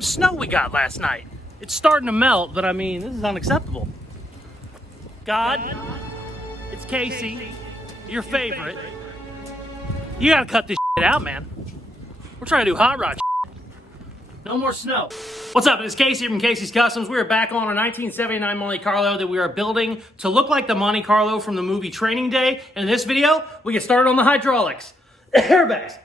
Snow we got last night. It's starting to melt, but I mean, this is unacceptable. God, it's Casey, your favorite. You gotta cut this shit out, man. We're trying to do hot rod shit. No more snow. What's up? It's Casey from Caseyscustoms. We are back on a 1979 Monte Carlo that we are building to look like the Monte Carlo from the movie Training Day. And in this video, we get started on the hydraulics. Airbags.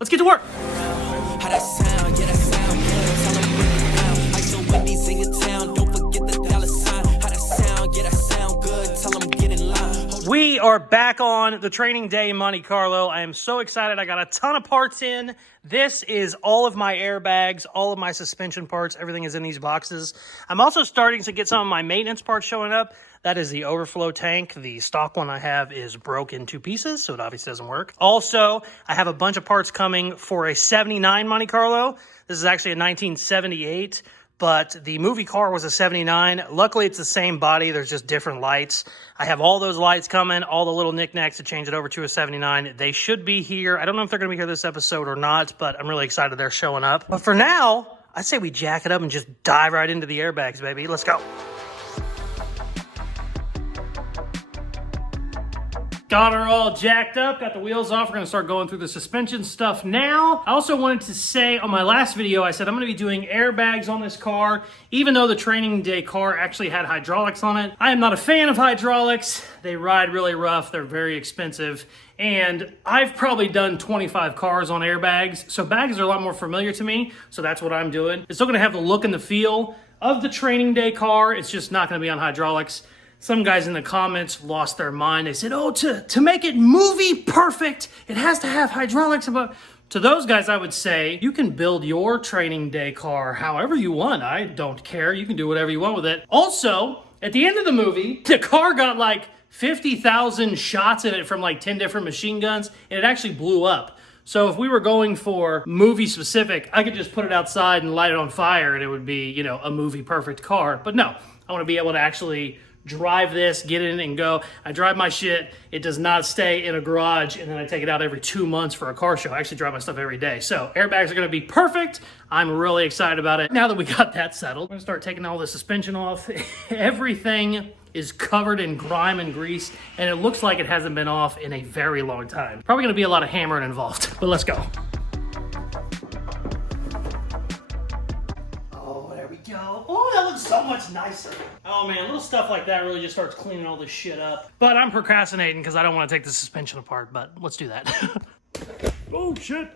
Let's get to work. How that sound? Yeah, that sound good. Tell them bring it down. Like some Wendy's in your town. Don't forget the dollar sign. How that sound? Yeah, that sound good. Tell them get in line. We are back on the Training Day Monte Carlo. I am so excited. I got a ton of parts in. This is all of my airbags, all of my suspension parts. Everything is in these boxes. I'm also starting to get some of my maintenance parts showing up. That is the overflow tank. The stock one I have is broke in two pieces, so it obviously doesn't work. Also, I have a bunch of parts coming for a 79 Monte Carlo. This is actually a 1978, but the movie car was a 79. Luckily, it's the same body. There's just different lights. I have all those lights coming, all the little knickknacks to change it over to a 79. They should be here. I don't know if they're going to be here this episode or not, but I'm really excited they're showing up. But for now, I say we jack it up and just dive right into the airbags, baby. Let's go. Got her all jacked up, got the wheels off. We're gonna start going through the suspension stuff now. I also wanted to say on my last video, I said I'm gonna be doing airbags on this car, even though the Training Day car actually had hydraulics on it. I am not a fan of hydraulics. They ride really rough, they're very expensive, and I've probably done 25 cars on airbags, so bags are a lot more familiar to me, so that's what I'm doing. It's still gonna have the look and the feel of the Training Day car, it's just not gonna be on hydraulics. Some guys in the comments lost their mind. They said, oh, to make it movie perfect, it has to have hydraulics. But to those guys, I would say, you can build your Training Day car however you want. I don't care. You can do whatever you want with it. Also, at the end of the movie, the car got like 50,000 shots in it from like 10 different machine guns, and it actually blew up. So if we were going for movie specific, I could just put it outside and light it on fire, and it would be, you know, a movie perfect car. But no, I want to be able to actually drive this, get in and go. I drive my shit. It does not stay in a garage and then I take it out every 2 months for a car show. I actually drive my stuff every day. So airbags are gonna be perfect. I'm really excited about it. Now that we got that settled, we're gonna start taking all the suspension off. Everything is covered in grime and grease and it looks like it hasn't been off in a very long time. Probably gonna be a lot of hammering involved, but let's go. Oh, that looks so much nicer. Oh man, little stuff like that really just starts cleaning all this shit up. But I'm procrastinating because I don't want to take the suspension apart, but let's do that. Oh shit.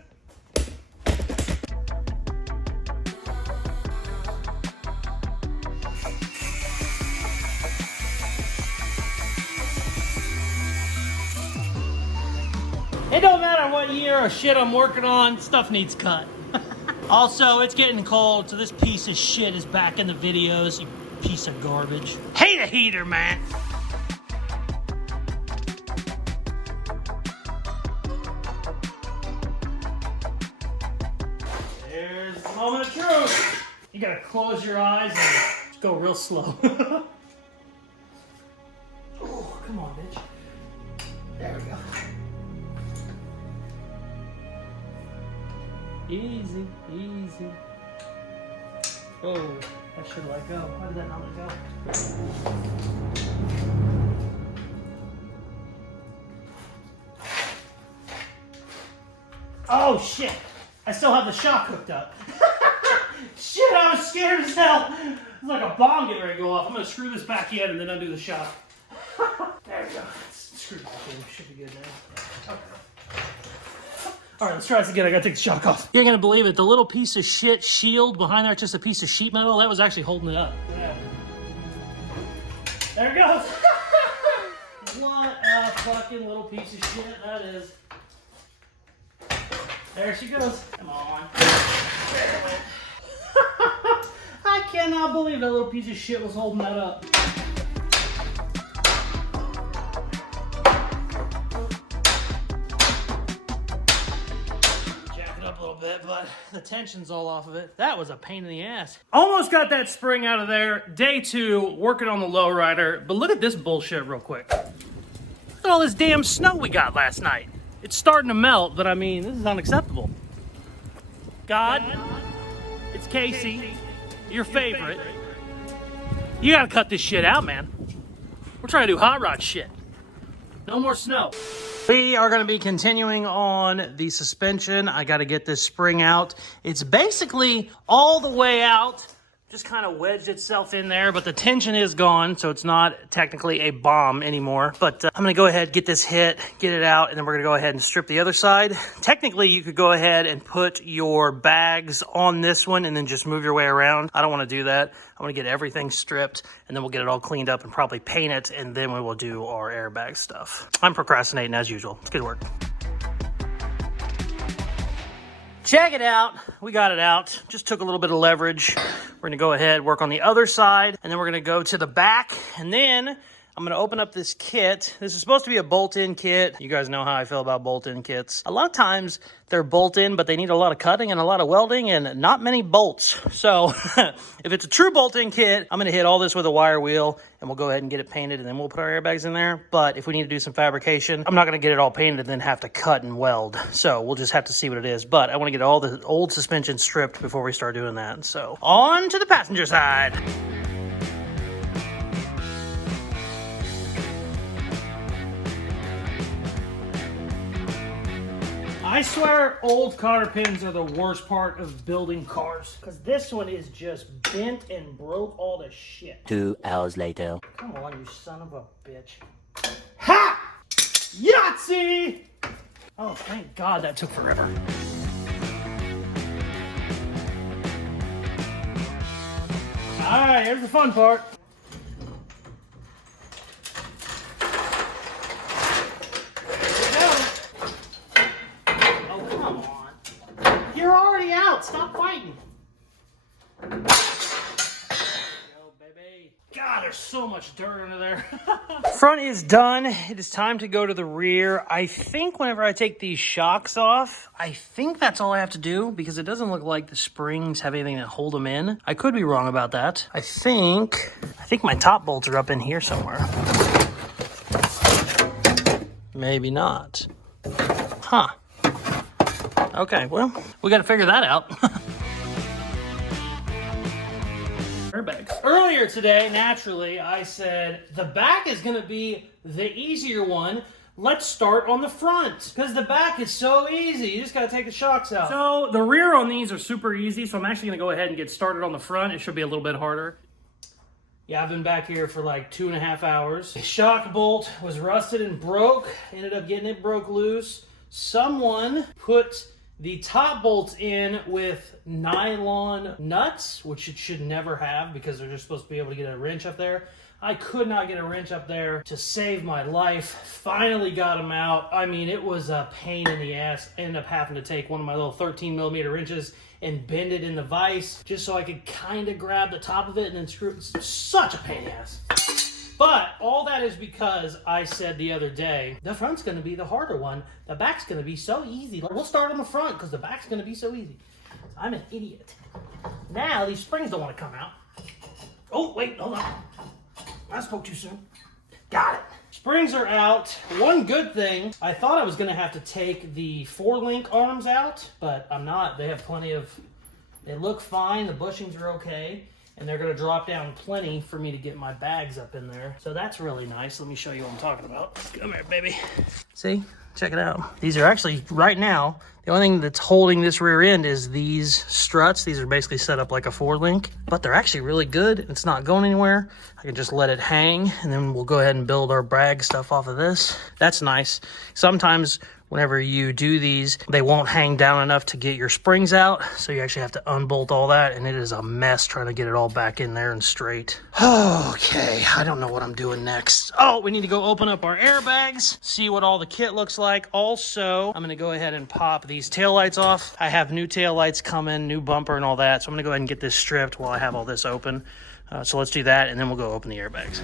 It don't matter what year or shit I'm working on, stuff needs cut. Also, it's getting cold, so this piece of shit is back in the videos, you piece of garbage. Hate a heater, man! There's the moment of truth. You gotta close your eyes and just go real slow. Oh, come on, bitch. There we go. Easy, easy. Oh, that should let go. Why did that not let go? Oh shit! I still have the shock hooked up. Shit, I was scared as hell. It's like a bomb getting ready to go off. I'm gonna screw this back in and then undo the shock. There we go. It's screwed back in. Should be good now. Okay. All right, let's try this again. I gotta take the shock off. You ain't gonna believe it. The little piece of shit shield behind there, just a piece of sheet metal, that was actually holding it up. Yeah. There it goes. What a fucking little piece of shit that is. There she goes. Come on. There it went. I cannot believe that little piece of shit was holding that up. Bit, but the tension's all off of it. That was a pain in the ass. Almost got that spring out of there. Day 2, working on the Lowrider. But look at this bullshit real quick. Look at all this damn snow we got last night. It's starting to melt, but I mean, this is unacceptable. God, it's Casey, your favorite. You gotta cut this shit out, man. We're trying to do hot rod shit. No more snow. We are going to be continuing on the suspension. I got to get this spring out. It's basically all the way out. Just kind of wedged itself in there, but the tension is gone, so it's not technically a bomb anymore. But I'm going to go ahead, get this hit, get it out, and then we're going to go ahead and strip the other side. Technically, you could go ahead and put your bags on this one and then just move your way around. I don't want to do that. I want to get everything stripped, and then we'll get it all cleaned up and probably paint it, and then we will do our airbag stuff. I'm procrastinating as usual. It's good work. Check it out. We got it out. Just took a little bit of leverage. We're going to go ahead, work on the other side, and then we're going to go to the back, and then I'm going to open up this kit. This is supposed to be a bolt-in kit. You guys know how I feel about bolt-in kits. A lot of times they're bolt-in, but they need a lot of cutting and a lot of welding and not many bolts. So if it's a true bolt-in kit, I'm going to hit all this with a wire wheel, and we'll go ahead and get it painted, and then we'll put our airbags in there. But if we need to do some fabrication, I'm not going to get it all painted and then have to cut and weld. So we'll just have to see what it is. But I want to get all the old suspension stripped before we start doing that. So on to the passenger side. I swear old cotter pins are the worst part of building cars. Because this one is just bent and broke all the shit. 2 hours later. Come on, you son of a bitch. Ha! Yahtzee! Oh, thank God that took forever. Alright, here's the fun part. You're already out. Stop fighting. There you go, baby. God, there's so much dirt under there. Front is done. It is time to go to the rear. I think whenever I take these shocks off, I think that's all I have to do because it doesn't look like the springs have anything to hold them in. I could be wrong about that. I think my top bolts are up in here somewhere. Maybe not. Huh. Okay, well, we got to figure that out. Airbags. Earlier today, naturally, I said the back is going to be the easier one. Let's start on the front because the back is so easy. You just got to take the shocks out. So the rear on these are super easy, so I'm actually going to go ahead and get started on the front. It should be a little bit harder. Yeah, I've been back here for like 2.5 hours. The shock bolt was rusted and broke. Ended up getting it broke loose. Someone put the top bolts in with nylon nuts, which it should never have because they're just supposed to be able to get a wrench up there. I could not get a wrench up there to save my life. Finally got them out. I mean, it was a pain in the ass. I ended up having to take one of my little 13mm wrenches and bend it in the vise just so I could kind of grab the top of it and then screw it. It's such a pain in the ass. But all that is because I said the other day, the front's going to be the harder one. The back's going to be so easy. We'll start on the front because the back's going to be so easy. I'm an idiot. Now these springs don't want to come out. Oh, wait, hold on. I spoke too soon. Got it. Springs are out. One good thing, I thought I was going to have to take the 4-link arms out, but I'm not. They have plenty of, they look fine. The bushings are okay. And they're going to drop down plenty for me to get my bags up in there. So that's really nice. Let me show you what I'm talking about. Come here, baby. See? Check it out. These are actually, right now, the only thing that's holding this rear end is these struts. These are basically set up like a 4-link, but they're actually really good. It's not going anywhere. I can just let it hang, and then we'll go ahead and build our brag stuff off of this. That's nice. Sometimes whenever you do these, they won't hang down enough to get your springs out, so you actually have to unbolt all that, and it is a mess trying to get it all back in there and straight. Okay, I don't know what I'm doing next. Oh, we need to go open up our airbags, see what all the kit looks like. Also, I'm gonna go ahead and pop these taillights off. I have new taillights coming, new bumper and all that, so I'm gonna go ahead and get this stripped while I have all this open. So let's do that, and then we'll go open the airbags.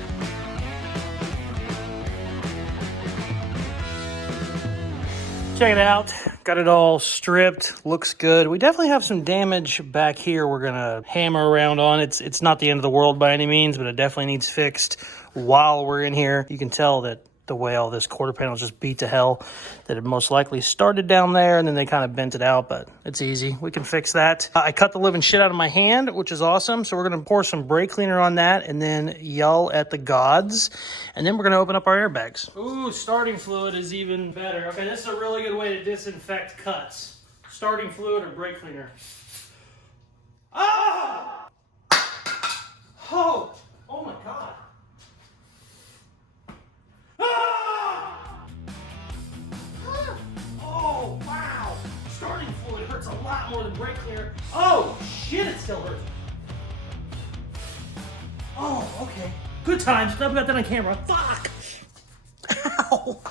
Check it out. Got it all stripped. Looks good. We definitely have some damage back here we're gonna hammer around on. It's not the end of the world by any means, but it definitely needs fixed while we're in here. You can tell that the way all this quarter panel is just beat to hell, that it most likely started down there and then they kind of bent it out, but it's easy. We can fix that. I cut the living shit out of my hand, which is awesome. So we're going to pour some brake cleaner on that and then yell at the gods. And then we're going to open up our airbags. Ooh, starting fluid is even better. Okay, this is a really good way to disinfect cuts. Starting fluid or brake cleaner. Ah! Oh! Oh my God. Ah! Oh, wow. Starting fluid hurts a lot more than brake cleaner. Oh, shit, it still hurts. Oh, okay. Good times. Glad we got that on camera. Fuck. Ow.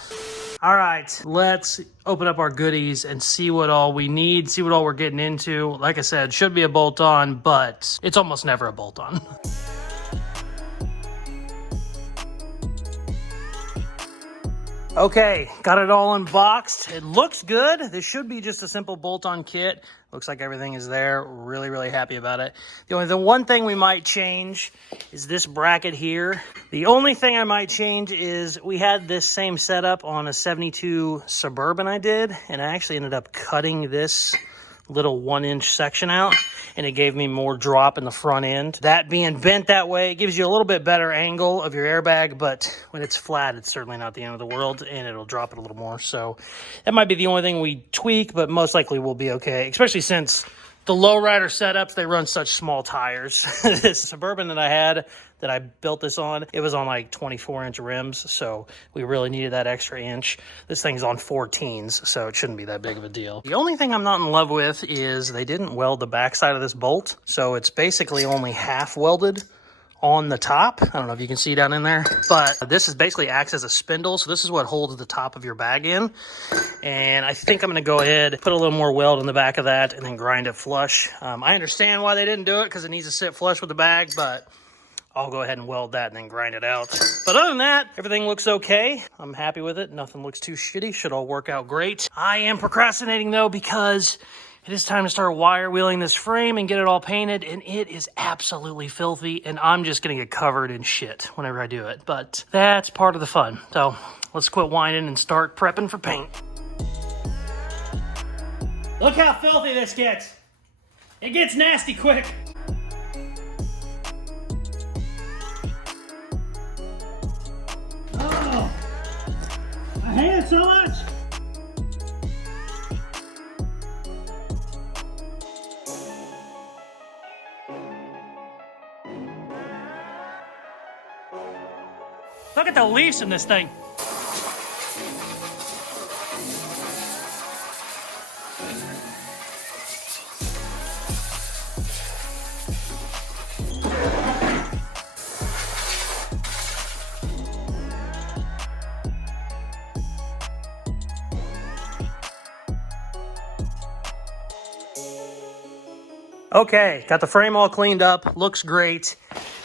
All right, let's open up our goodies and see what all we need, see what all we're getting into. Like I said, should be a bolt-on, but it's almost never a bolt-on. Okay, got it all unboxed. It looks good. This should be just a simple bolt-on kit. Looks like everything is there. Really, really happy about it. The one thing we might change is this bracket here. The only thing I might change is we had this same setup on a 72 Suburban I did, and I actually ended up cutting this little 1-inch section out, and it gave me more drop in the front end. That being bent that way, it gives you a little bit better angle of your airbag, but when it's flat, it's certainly not the end of the world, and it'll drop it a little more. So that might be the only thing we tweak, but most likely we'll be okay, especially since the Lowrider setups, they run such small tires. This Suburban that I had, that I built this on, it was on like 24-inch rims, so we really needed that extra inch. This thing's on 14s, so it shouldn't be that big of a deal. The only thing I'm not in love with is they didn't weld the backside of this bolt, so it's basically only half welded on the top. I don't know if you can see down in there, but this is basically acts as a spindle, so this is what holds the top of your bag in. And I think I'm going to go ahead, put a little more weld in the back of that, and then grind it flush. I understand why they didn't do it, because it needs to sit flush with the bag, but I'll go ahead and weld that and then grind it out. But other than that, everything looks okay. I'm happy with it. Nothing looks too shitty. Should all work out great. I am procrastinating though, because it is time to start wire wheeling this frame and get it all painted, and it is absolutely filthy, and I'm just gonna get covered in shit whenever I do it. But that's part of the fun. So let's quit whining and start prepping for paint. Look how filthy this gets. It gets nasty quick. Oh, I hate it so much. Look at the leaves in this thing. Okay, got the frame all cleaned up, looks great.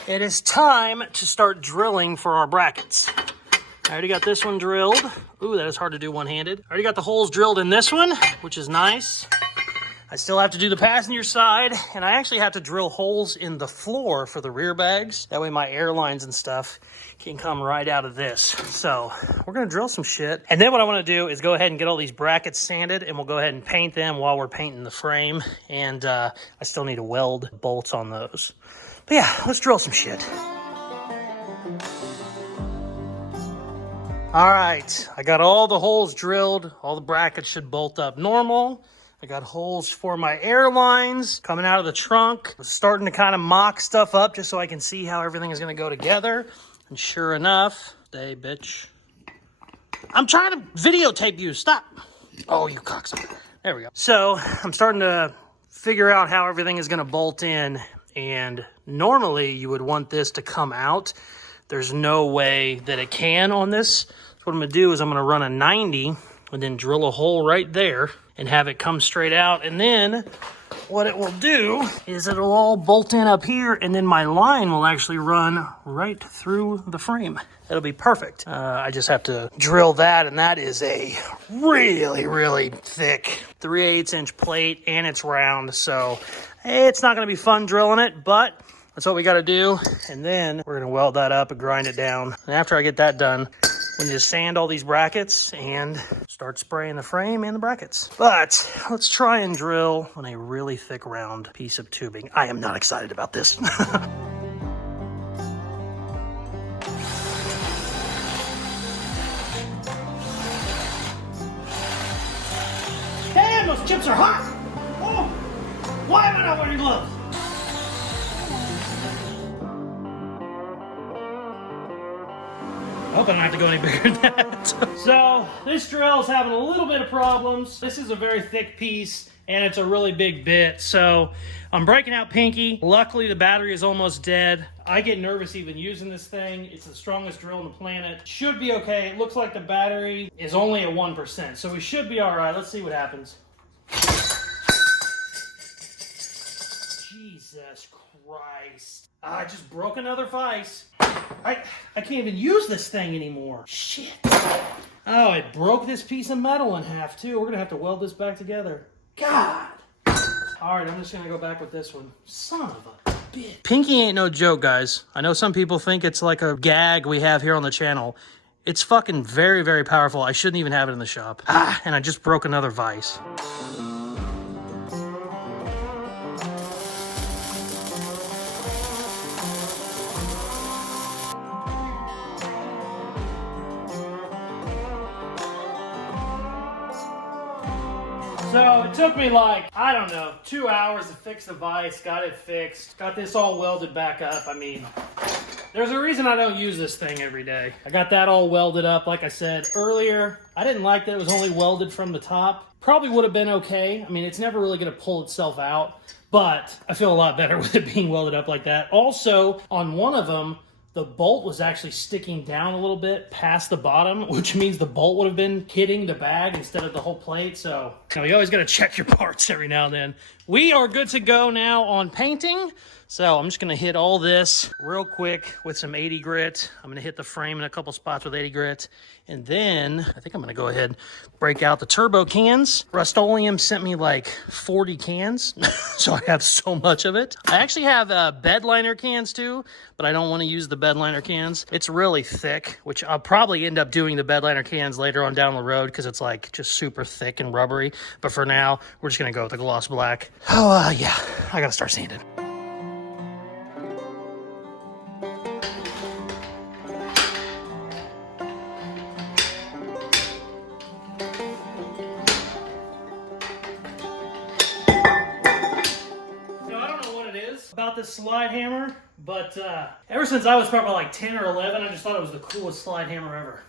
It is time to start drilling for our brackets. I already got this one drilled. Ooh, that is hard to do one-handed. I already got the holes drilled in this one, which is nice. I still have to do the passenger side, and I actually have to drill holes in the floor for the rear bags. That way my airlines and stuff can come right out of this. So we're gonna drill some shit. And then what I wanna do is go ahead and get all these brackets sanded, and we'll go ahead and paint them while we're painting the frame. And I still need to weld bolts on those. But yeah, let's drill some shit. All right, I got all the holes drilled. All the brackets should bolt up normal. I got holes for my airlines coming out of the trunk. I'm starting to kind of mock stuff up just so I can see how everything is going to go together. And sure enough, hey, bitch. I'm trying to videotape you. Stop. Oh, you cocksucker. There we go. So I'm starting to figure out how everything is going to bolt in. And normally you would want this to come out. There's no way that it can on this. So what I'm going to do is I'm going to run a 90 and then drill a hole right there and have it come straight out. And then what it will do is it'll all bolt in up here, and then my line will actually run right through the frame. It'll be perfect. I just have to drill that, and that is a really, really thick 3/8 inch plate, and it's round, so it's not gonna be fun drilling it, but that's what we gotta do. And then we're gonna weld that up and grind it down. And after I get that done, We need to sand all these brackets and start spraying the frame and the brackets. But let's try and drill on a really thick round piece of tubing. I am not excited about this. Damn, those chips are hot! Oh, why am I not wearing gloves? I hope I don't have to go any bigger than that. So this drill is having a little bit of problems. This is a very thick piece and it's a really big bit. So I'm breaking out Pinky. Luckily the battery is almost dead. I get nervous even using this thing. It's the strongest drill on the planet. Should be okay. It looks like the battery is only at 1%. So we should be all right. Let's see what happens. Jesus Christ. I just broke another vise. I can't even use this thing anymore. Shit. Oh, it broke this piece of metal in half too. We're gonna have to weld this back together. God. All right, I'm just gonna go back with this one. Son of a bitch. Pinky ain't no joke, guys. I know some people think it's like a gag we have here on the channel. It's fucking very, very powerful. I shouldn't even have it in the shop. And I just broke another vise. So it took me like, I don't know, 2 hours to fix the vise, got it fixed, got this all welded back up. I mean, there's a reason I don't use this thing every day. I got that all welded up, like I said earlier. I didn't like that it was only welded from the top. Probably would have been okay. I mean, it's never really gonna pull itself out, but I feel a lot better with it being welded up like that. Also, on one of them, the bolt was actually sticking down a little bit past the bottom, which means the bolt would have been hitting the bag instead of the whole plate. So, you know, you always got to check your parts every now and then. We are good to go now on painting. So I'm just going to hit all this real quick with some 80 grit. I'm going to hit the frame in a couple spots with 80 grit. And then I think I'm going to go ahead and break out the turbo cans. Rust-Oleum sent me like 40 cans, so I have so much of it. I actually have bed liner cans too, but I don't want to use the bed liner cans. It's really thick, which I'll probably end up doing the bed liner cans later on down the road because it's like just super thick and rubbery. But for now, we're just going to go with the gloss black. Oh, yeah, I got to start sanding. About this slide hammer, but ever since I was probably like 10 or 11, I just thought it was the coolest slide hammer ever.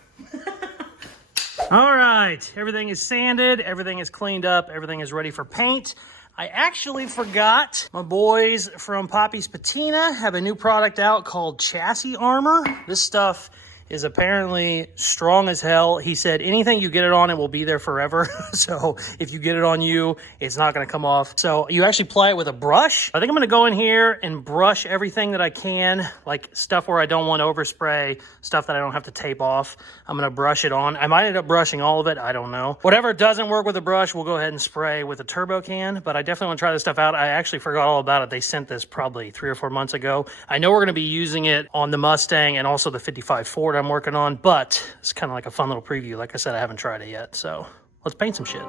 All right, everything is sanded, everything is cleaned up, everything is ready for paint. I actually forgot my boys from Poppy's Patina have a new product out called Chassis Armor. This stuff is apparently strong as hell. He said anything you get it on, it will be there forever. So if you get it on you, it's not gonna come off. So you actually apply it with a brush. I think I'm gonna go in here and brush everything that I can, like stuff where I don't want overspray, stuff that I don't have to tape off. I'm gonna brush it on. I might end up brushing all of it, I don't know. Whatever doesn't work with a brush, we'll go ahead and spray with a turbo can, but I definitely wanna try this stuff out. I actually forgot all about it. They sent this probably 3 or 4 months ago. I know we're gonna be using it on the Mustang and also the 55 Ford I'm working on, but it's kind of like a fun little preview. Like I said, I haven't tried it yet, so let's paint some shit.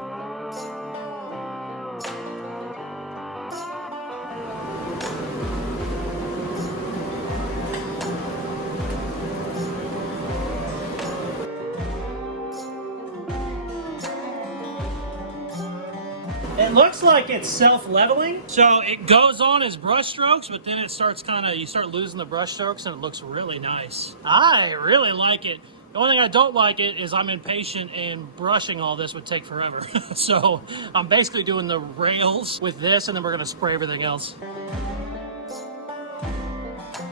It looks like it's self-leveling, so it goes on as brush strokes, but then it starts you start losing the brush strokes and it looks really nice. I really like it. The only thing I don't like it is I'm impatient and brushing all this would take forever. So I'm basically doing the rails with this and then we're gonna spray everything else.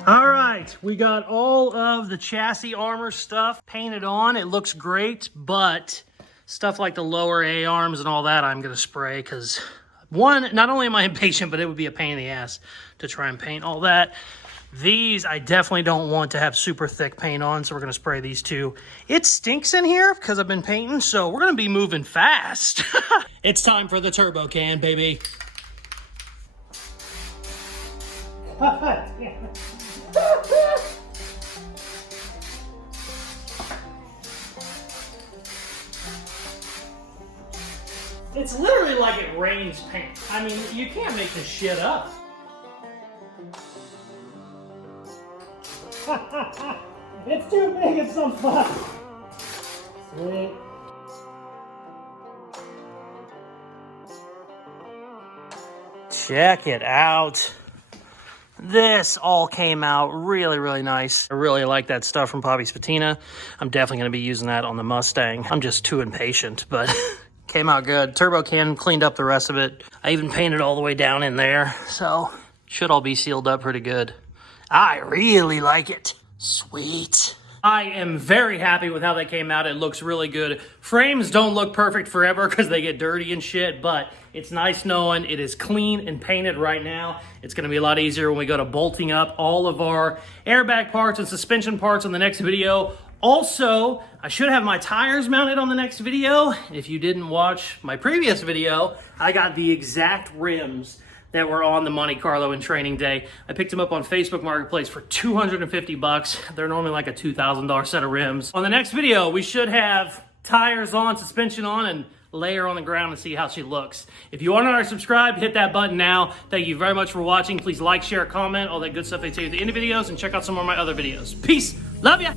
All right, we got all of the chassis armor stuff painted on. It looks great, but stuff like the lower A-arms and all that, I'm gonna spray because one, not only am I impatient, but it would be a pain in the ass to try and paint all that. These, I definitely don't want to have super thick paint on, so we're gonna spray these two. It stinks in here because I've been painting, so we're gonna be moving fast. It's time for the turbo can, baby. It's literally like it rains paint. I mean, you can't make this shit up. It's too big, it's so fun. Sweet. Check it out. This all came out really, really nice. I really like that stuff from Poppy's Patina. I'm definitely going to be using that on the Mustang. I'm just too impatient, but came out good. Turbo can cleaned up the rest of it. I even painted all the way down in there, so should all be sealed up pretty good. I really like it. Sweet. I am very happy with how that came out. It looks really good. Frames don't look perfect forever because they get dirty and shit, but it's nice knowing it is clean and painted right now. It's going to be a lot easier when we go to bolting up all of our airbag parts and suspension parts on the next video. Also, I should have my tires mounted on the next video. If you didn't watch my previous video, I got the exact rims that were on the Monte Carlo in training day. I picked them up on Facebook Marketplace for 250 bucks. They're normally like a $2,000 set of rims. On the next video, we should have tires on, suspension on, and lay her on the ground and see how she looks. If you aren't already subscribed, hit that button now. Thank you very much for watching. Please like, share, comment, all that good stuff they tell you at the end of videos, and check out some more of my other videos. Peace. Love ya.